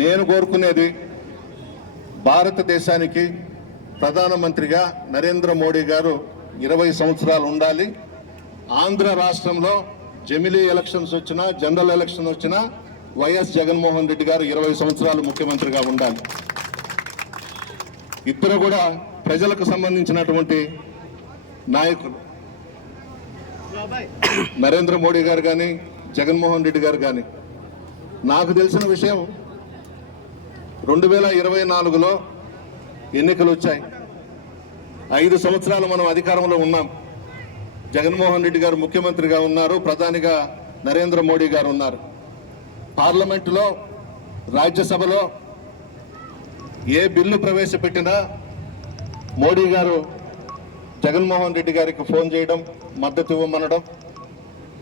నేను కోరుకునేది భారతదేశానికి ప్రధానమంత్రిగా నరేంద్ర మోడీ గారు 20 సంవత్సరాలు ఉండాలి. ఆంధ్ర రాష్ట్రంలో జమిలీ ఎలక్షన్స్ వచ్చినా, జనరల్ ఎలక్షన్ వచ్చినా వైఎస్ జగన్మోహన్ రెడ్డి గారు 20 సంవత్సరాలు ముఖ్యమంత్రిగా ఉండాలి. ఇద్దరు కూడా ప్రజలకు సంబంధించినటువంటి నాయకులు. నరేంద్ర మోడీ గారు కానీ, జగన్మోహన్ రెడ్డి గారు కానీ. నాకు తెలిసిన విషయం 2024లో ఎన్నికలు వచ్చాయి. 5 సంవత్సరాలు మనం అధికారంలో ఉన్నాం. జగన్మోహన్ రెడ్డి గారు ముఖ్యమంత్రిగా ఉన్నారు, ప్రధానిగా నరేంద్ర మోడీ గారు ఉన్నారు. పార్లమెంటులో, రాజ్యసభలో ఏ బిల్లు ప్రవేశపెట్టినా మోడీ గారు జగన్మోహన్ రెడ్డి గారికి ఫోన్ చేయడం, మద్దతు ఇవ్వమనడం.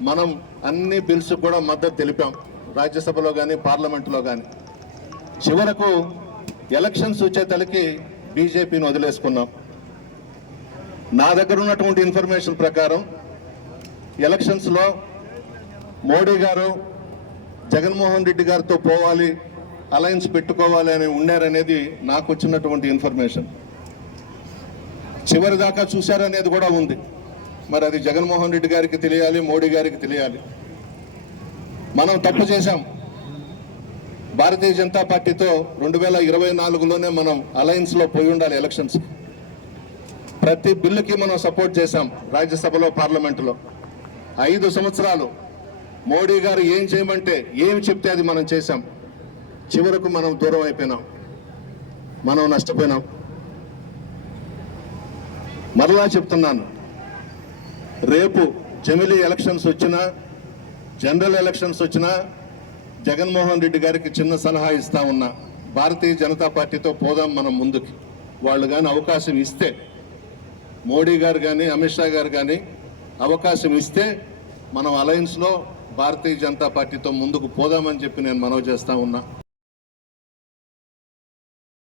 మనం అన్ని బిల్స్ కూడా మద్దతు తెలిపాం, రాజ్యసభలో కానీ పార్లమెంటులో కానీ. చివరకు ఎలక్షన్స్ వచ్చేతలకి బీజేపీని వదిలేసుకున్నాం. నా దగ్గర ఉన్నటువంటి ఇన్ఫర్మేషన్ ప్రకారం ఎలక్షన్స్లో మోడీ గారు జగన్మోహన్ రెడ్డి గారితో పోవాలి, అలయన్స్ పెట్టుకోవాలి అని ఉన్నారనేది నాకు వచ్చినటువంటి ఇన్ఫర్మేషన్. చివరి దాకా చూశారనేది కూడా ఉంది. మరి అది జగన్మోహన్ రెడ్డి గారికి తెలియాలి, మోడీ గారికి తెలియాలి. మనం తప్పు చేశాం. భారతీయ జనతా పార్టీతో 2024లోనే మనం అలయన్స్లో పోయి ఉండాలి. ఎలక్షన్స్ ప్రతి బిల్లుకి మనం సపోర్ట్ చేశాం, రాజ్యసభలో, పార్లమెంటులో. 5 సంవత్సరాలు మోడీ గారు ఏం చేయమంటే, ఏం చెప్తే అది మనం చేశాం. చివరకు మనం దూరం అయిపోయినాం, మనం నష్టపోయినాం. మరలా చెప్తున్నాను, రేపు జమిలీ ఎలక్షన్స్ వచ్చినా, జనరల్ ఎలక్షన్స్ వచ్చినా జగన్మోహన్ రెడ్డి గారికి చిన్న సలహా ఇస్తా ఉన్నా, భారతీయ జనతా పార్టీతో పోదాం మనం ముందుకి. వాళ్ళు కానీ అవకాశం ఇస్తే, మోడీ గారు కానీ, అమిత్ షా గారు కానీ అవకాశం ఇస్తే మనం అలయన్స్లో భారతీయ జనతా పార్టీతో ముందుకు పోదామని చెప్పి నేను మనవి చేస్తా ఉన్నా.